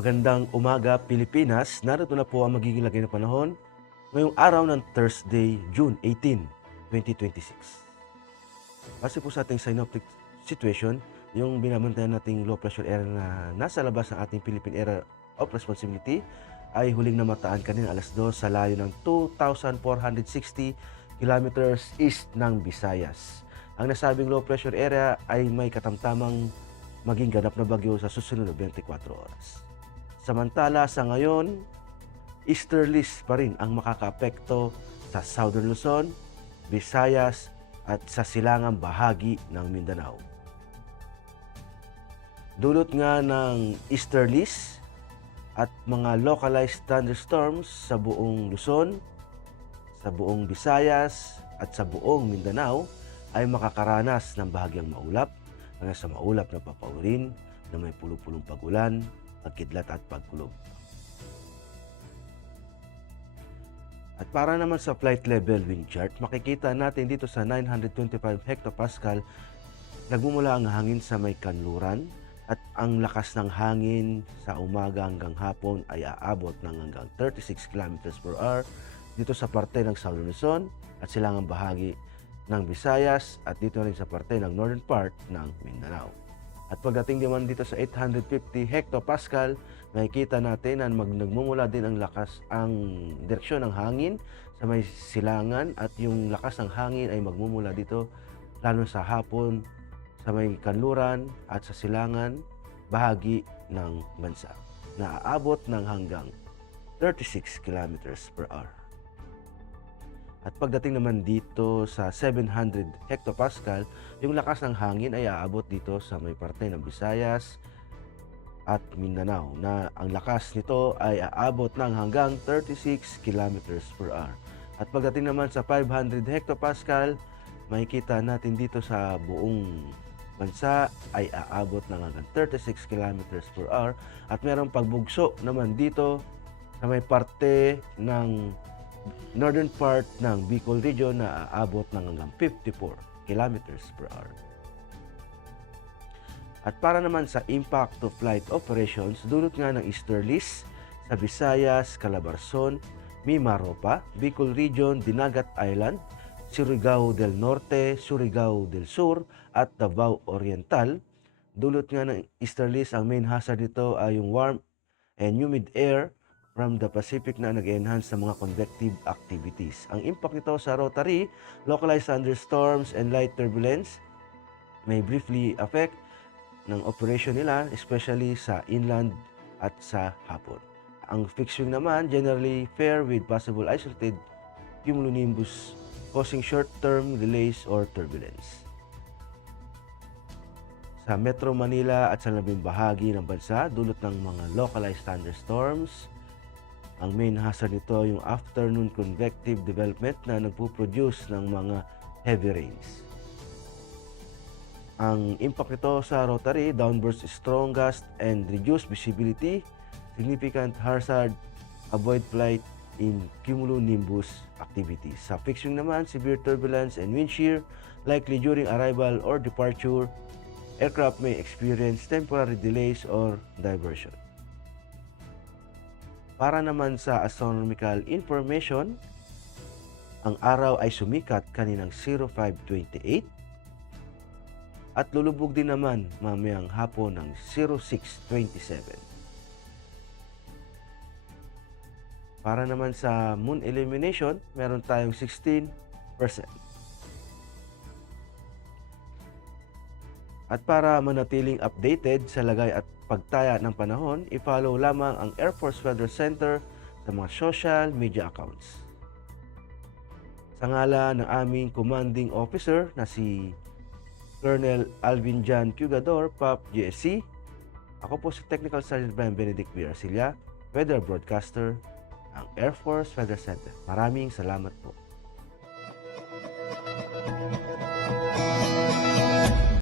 Magandang umaga, Pilipinas. Narito na po ang magiging lagay ng panahon ngayong araw ng Thursday, June 18, 2026. Base po sa ating synoptic situation, yung binabantayan nating low pressure area na nasa labas ng ating Philippine Area of Responsibility ay huling namataan kanina alas 2 sa layo ng 2,460 kilometers east ng Visayas. Ang nasabing low pressure area ay may katamtamang maging ganap na bagyo sa susunod na 24 oras. Samantala sa ngayon, easterlies pa rin ang makakaapekto sa Southern Luzon, Visayas at sa silangang bahagi ng Mindanao. Dulot nga ng easterlies at mga localized thunderstorms sa buong Luzon, sa buong Visayas at sa buong Mindanao ay makakaranas ng bahagyang maulap hanggang sa maulap na papaurin na may pulupulong pagulan, pagkidlat at pagkulog. At para naman sa flight level wind chart, makikita natin dito sa 925 hectopascal, nagmumula ang hangin sa may kanluran at ang lakas ng hangin sa umaga hanggang hapon ay aabot ng hanggang 36 km per hour dito sa parte ng Southern Luzon at silangang bahagi ng Visayas at dito rin sa parte ng northern part ng Mindanao. At pagdating naman dito sa 850 hectopascal, makikita natin na nagmumula din ang direksyon ng hangin sa may silangan at yung lakas ng hangin ay magmumula dito lalo sa hapon sa may kanluran at sa silangan bahagi ng bansa na aabot ng hanggang 36 km per hour. At pagdating naman dito sa 700 hectopascal, yung lakas ng hangin ay aabot dito sa may parte ng Visayas at Mindanao na ang lakas nito ay aabot ng hanggang 36 km per hour. At pagdating naman sa 500 hectopascal, makikita natin dito sa buong bansa ay aabot ng hanggang 36 km per hour at mayroong pagbugso naman dito sa may parte ng northern part ng Bicol region na aabot ng hanggang 54 km per hour. At para naman sa impact to flight operations, dulot nga ng easterlies sa Visayas, Calabarzon, Mimaropa, Bicol region, Dinagat Island, Surigao del Norte, Surigao del Sur at Davao Oriental. Dulot nga ng easterlies, ang main hazard nito ay yung warm and humid air from the Pacific na nag-enhance sa mga convective activities. Ang impact nito sa rotary, localized thunderstorms and light turbulence may briefly affect ng operation nila, especially sa inland at sa hapon. Ang fixing naman, generally fair with possible isolated cumulonimbus causing short-term delays or turbulence. Sa Metro Manila at sa labing bahagi ng bansa, dulot ng mga localized thunderstorms. Ang main hazard nito yung afternoon convective development na nagpo-produce ng mga heavy rains. Ang impact nito sa rotary, downburst strong gust and reduced visibility, significant hazard, avoid flight in cumulonimbus activities. Sa fixing naman, severe turbulence and wind shear, likely during arrival or departure, aircraft may experience temporary delays or diversion. Para naman sa astronomical information, ang araw ay sumikat kaninang 0528 at lulubog din naman mamayang hapon ng 0627. Para naman sa moon illumination, meron tayong 16%. At para manatiling updated sa lagay at pagtaya ng panahon, i-follow lamang ang Air Force Weather Center sa mga social media accounts. Sa ngalan ng aming commanding officer na si Colonel Alvin Jan Cugador, PAP GSC, ako po si Technical Sergeant Brian Benedict V. Arcilla, Weather Broadcaster, ang Air Force Weather Center. Maraming salamat po.